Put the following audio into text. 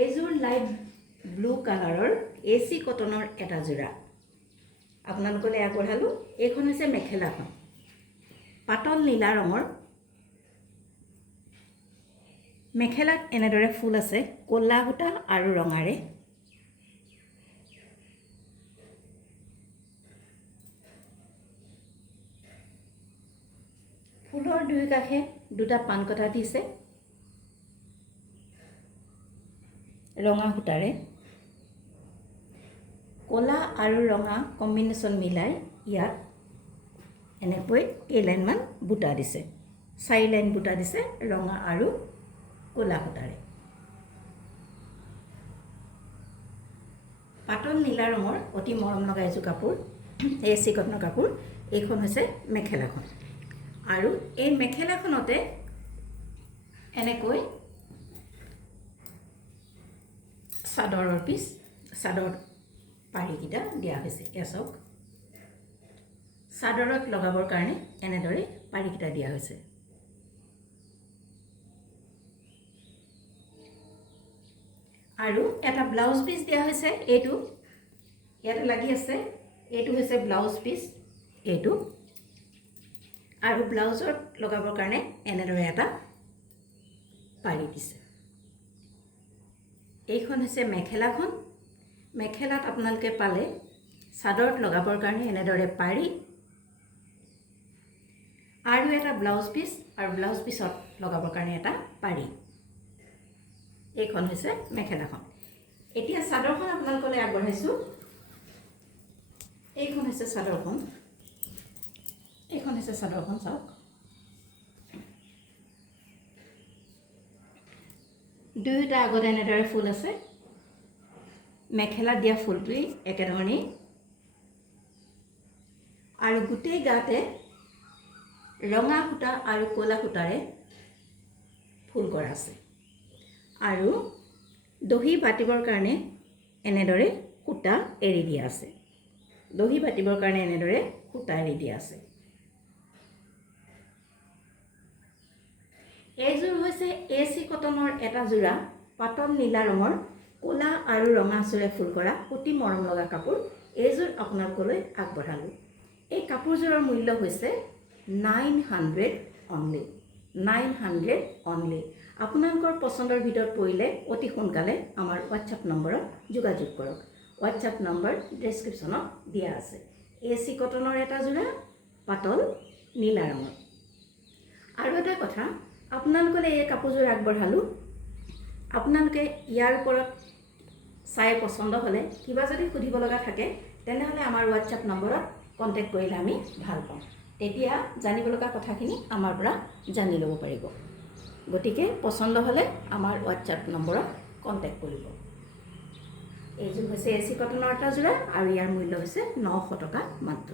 এইযোৰ light blue কালাৰৰ AC কটনৰ এটা যোৰা আপোনালোকলৈ আগবঢ়ালোঁ। এইখন হৈছে মেখেলাখন, পাতল নীলা ৰঙৰ। মেখেলাত এনেদৰে ফুল আছে ক'লা সূতা আৰু ৰঙাৰে। ফুলৰ দুই কাষে দুটা পাণকটা দিছে ৰঙা সূতাৰে। ক'লা আৰু ৰঙা কম্বিনেশ্যন মিলাই ইয়াত এনেকৈ কেইলাইনমান বুটা দিছে, 4 লাইন বুটা দিছে ৰঙা আৰু ক'লা সূতাৰে। পাতল নীলা ৰঙৰ অতি মৰম লগা এযোৰ কাপোৰ, AC কটনৰ কাপোৰ। এইখন হৈছে মেখেলাখন, আৰু এই মেখেলাখনতে এনেকৈ চাদৰৰ পিচ, চাদৰ পাৰিকেইটা দিয়া হৈছে। এয়া চাওক, চাদৰত লগাবৰ কাৰণে এনেদৰে পাৰিকেইটা দিয়া হৈছে। আৰু এটা ব্লাউজ পিচ দিয়া হৈছে। এইটো ইয়াতে লাগি আছে, এইটো হৈছে ব্লাউজ পিচ। এইটো আৰু ব্লাউজত লগাবৰ কাৰণে এনেদৰে এটা পাৰি দিছে। এইখন হৈছে মেখেলাখন। মেখেলাত আপোনালোকে পালে চাদৰত লগাবৰ কাৰণে এনেদৰে পাৰি আৰু এটা ব্লাউজ পিচ, আৰু ব্লাউজ পিছত লগাবৰ কাৰণে এটা পাৰি। এইখন হৈছে মেখেলাখন। এতিয়া চাদৰখন আপোনালোকলৈ আগবঢ়াইছোঁ। এইখন হৈছে চাদৰখন, এইখন হৈছে চাদৰখন। চাওক, দুয়োটা আগত এনেদৰে ফুল আছে। মেখেলাত দিয়া ফুলটোৱেই একেধৰণেই, আৰু গোটেই গাতে ৰঙা সূতা আৰু ক'লা সূতাৰে ফুল কৰা আছে। আৰু দহি বাতিবৰ কাৰণে এনেদৰে সূতা এৰি দিয়া আছে। দহি বাতিবৰ কাৰণে এনেদৰে সূতা এৰি দিয়া আছে। এইযোৰ হৈছে AC কটনৰ এটা যোৰা পাতল নীলা ৰঙৰ ক'লা আৰু ৰঙা আঁচোৰে ফুল কৰা অতি মৰম লগা কাপোৰ। এইযোৰ আপোনালোকলৈ আগবঢ়ালোঁ। এই কাপোৰযোৰৰ মূল্য হৈছে 900 অনলি, 900 অনলি। আপোনালোকৰ পচন্দৰ ভিতৰত পৰিলে অতি সোনকালে আমাৰ হোৱাটছআপ নম্বৰত যোগাযোগ কৰক। হোৱাটছআপ নম্বৰ ডেছক্ৰিপশ্যনত দিয়া আছে। AC কটনৰ এটা যোৰা পাতল নীলা ৰঙৰ। আৰু এটা কথা, আপোনালোকলৈ এই কাপোৰযোৰ আগবঢ়ালোঁ। আপোনালোকে ইয়াৰ ওপৰত চাই পচন্দ হ'লে কিবা যদি সুধিব লগা থাকে তেনেহ'লে আমাৰ হোৱাটছআপ নম্বৰত কণ্টেক্ট কৰিলে আমি ভাল পাম। তেতিয়া জানিব লগা কথাখিনি আমাৰ পৰা জানি ল'ব পাৰিব। গতিকে পচন্দ হ'লে আমাৰ হোৱাটছআপ নম্বৰত কণ্টেক্ট কৰিব। এইযোৰ হৈছে AC কটনৰ এটা যোৰা, আৰু ইয়াৰ মূল্য হৈছে 900 টকা মাত্ৰ।